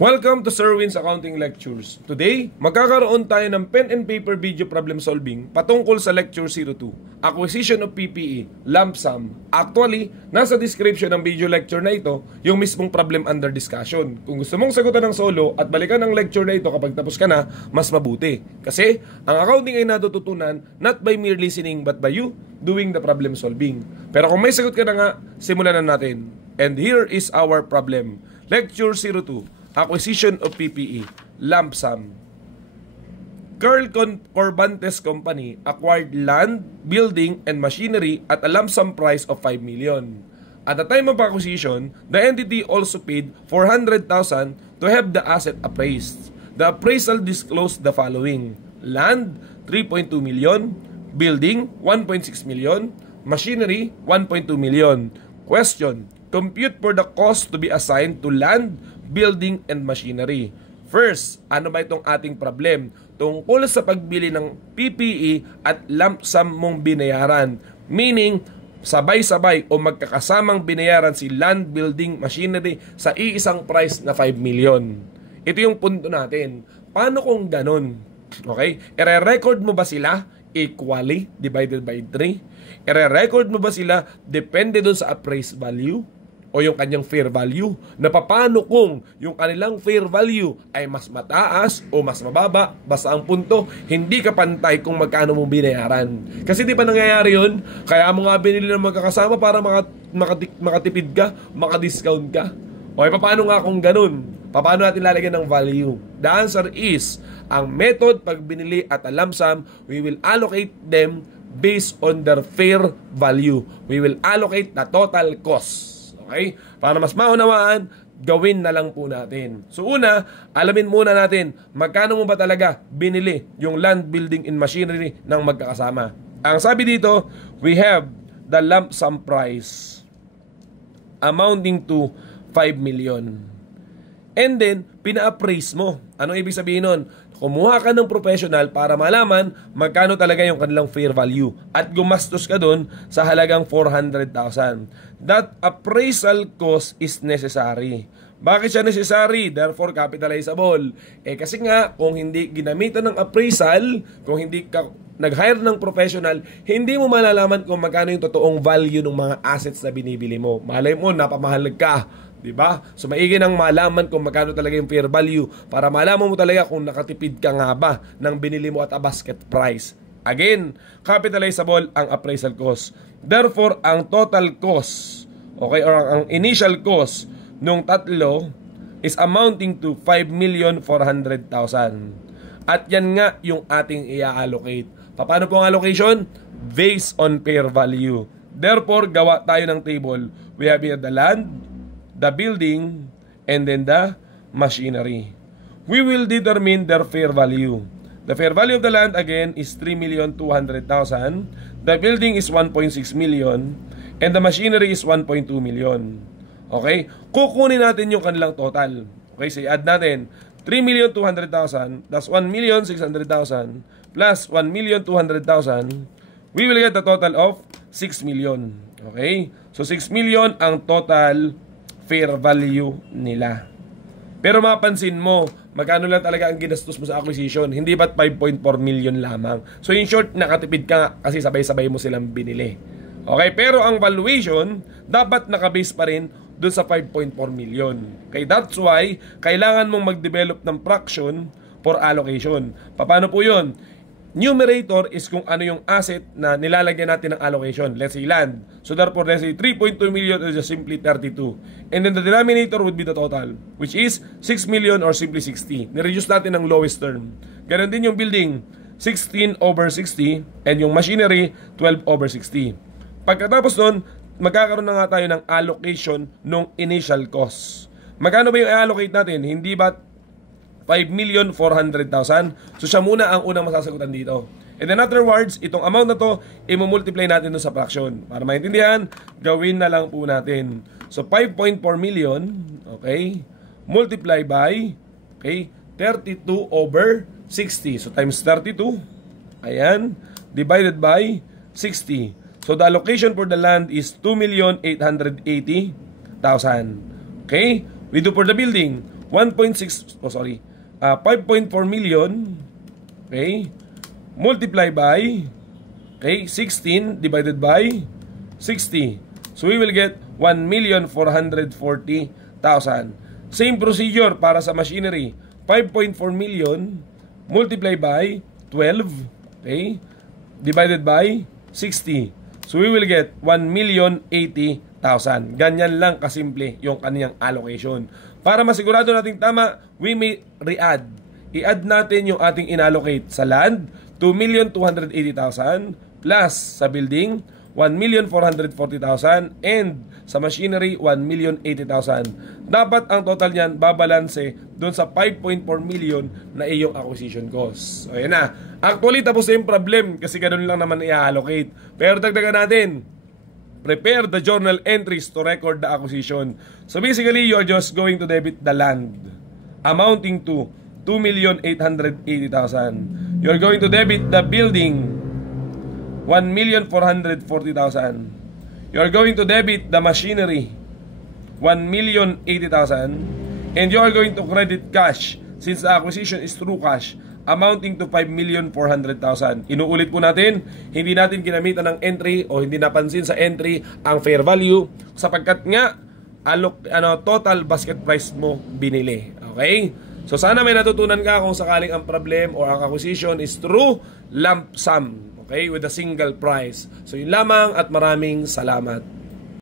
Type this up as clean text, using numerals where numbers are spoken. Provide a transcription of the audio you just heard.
Welcome to Sir Win's Accounting Lectures. Today, magkakaroon tayo ng pen and paper video problem solving patungkol sa Lecture 02, Acquisition of PPE, Lump Sum. Actually, nasa description ng video lecture na ito, yung mismong problem under discussion. Kung gusto mong sagutan ng solo at balikan ang lecture na ito kapag tapos ka na, mas mabuti. Kasi, ang accounting ay natututunan not by mere listening but by you doing the problem solving. Pero kung may sagot ka na nga, simulan na natin. And here is our problem. Lecture 02. Acquisition of PPE, Lump Sum. Carl Corbantes Company acquired land, building, and machinery at a lump sum price of 5 million. At the time of acquisition, the entity also paid 400,000 to have the asset appraised. The appraisal disclosed the following: land, 3.2 million, building, 1.6 million, machinery, 1.2 million. Question: compute for the cost to be assigned to land, building, and machinery. First, ano ba itong ating problem? Tungkol sa pagbili ng PPE at lump sum mong binayaran. Meaning, sabay-sabay o magkakasamang binayaran si land, building, machinery sa iisang price na 5 million. Ito yung punto natin. Paano kung ganun? Okay? Ire-record mo ba sila equally divided by 3? Ire-record mo ba sila depende dun sa appraised value o yung kanyang fair value? Na paano kung yung kanilang fair value ay mas mataas o mas mababa? Basta ang punto, hindi ka pantay kung magkano mo binayaran. Kasi di pa nangyayari yun? Kaya mo nga binili ng magkakasama para makatipid ka, makadiscount ka. Okay, paano nga kung ganun? Paano natin lalagyan ng value? The answer is, ang method pag binili at a lump sum, we will allocate them based on their fair value. We will allocate the total cost. Okay? Para mas maunawaan, gawin na lang po natin. So una, alamin muna natin, magkano mo ba talaga binili yung land, building, and machinery ng magkakasama. Ang sabi dito, we have the lump sum price amounting to 5 million. And then, pina-appraise mo. Anong ibig sabihin nun? Kumuha ka ng professional para malaman magkano talaga yung kanilang fair value. At gumastos ka dun sa halagang 400,000. That appraisal cost is necessary. Bakit siya necessary? Therefore, capitalizable. Kasi nga, kung hindi ginamitan ng appraisal, kung hindi ka nag-hire ng professional, hindi mo malalaman kung magkano yung totoong value ng mga assets na binibili mo. Malay mo, napamahal ka. Diba? So maigi nang malaman kung magkano talaga yung fair value para malaman mo talaga kung nakatipid ka nga ba ng binili mo at a basket price. Again, capitalizable ang appraisal cost. Therefore, ang total cost, okay, or ang initial cost nung tatlo is amounting to 5,400,000. At yan nga yung ating i-allocate. Paano po ang allocation? Based on fair value. Therefore, gawa tayo ng table. We have here the land, the building, and then the machinery. We will determine their fair value. The fair value of the land again is 3,200,000. The building is 1.6 million. And the machinery is 1.2 million. Okay? Kukunin natin yung kanilang total. Okay, so add natin 3,200,000 plus 1,600,000 plus 1,200,000. We will get a total of 6 million. Okay? So 6 million ang total fair value nila. Pero mapansin mo, magkano lang talaga ang ginastos mo sa acquisition? Hindi ba't 5.4 million lamang? So in short, nakatipid ka kasi sabay-sabay mo silang binili. Okay, pero ang valuation, dapat nakabase pa rin dun sa 5.4 million. Okay, that's why, kailangan mong mag-develop ng fraction for allocation. Paano po yun? Numerator is kung ano yung asset na nilalagyan natin ng allocation. Let's say land. So therefore, let's say 3.2 million is just simply 32. And then the denominator would be the total, which is 6 million or simply 60. Nireduce natin ng lowest term. Ganon din yung building, 16 over 60. And yung machinery, 12 over 60. Pagkatapos nun, magkakaroon na nga tayo ng allocation ng initial cost. Magkano ba yung i-allocate natin? Hindi ba 5,400,000. So siya muna ang unang masasagutan dito. And then afterwards, itong amount na to, i-multiply natin doon sa fraction. Para maintindihan, gawin na lang po natin. So 5.4 million, okay, multiply by, okay, 32 over 60. So times 32, ayan, divided by 60. So the allocation for the land is 2,880,000. Okay, we do for the building, 5.4 million, okay, multiply by, okay, 16 divided by 60. So we will get 1,440,000. Same procedure para sa machinery. 5.4 million multiply by 12, okay, divided by 60. So we will get 1,080,000. Ganyan lang kasimple yung kaniyang allocation. Para masigurado nating tama, we may re-add. I-add natin yung ating inallocate sa land, 2,280,000, plus sa building, 1,440,000, and sa machinery, 1,080,000. Dapat ang total niyan babalanse doon sa 5.4 million na iyong acquisition cost. So, ayan na. Actually, tapos na yung problem kasi ganun lang naman i-allocate. Pero dagdagan natin, prepare the journal entries to record the acquisition. So basically, you're just going to debit the land amounting to 2,880,000. You're going to debit the building, 1,440,000. You're going to debit the machinery, 1,080,000. And you are going to credit cash since the acquisition is through cash, amounting to 5,400,000. Inuulit po natin, hindi natin ginamitan ng entry o hindi napansin sa entry ang fair value sapagkat nga total basket price mo binili. Okay? So sana may natutunan ka kung sakaling ang problem or ang acquisition is through lump sum, okay, with a single price. So yun lamang at maraming salamat.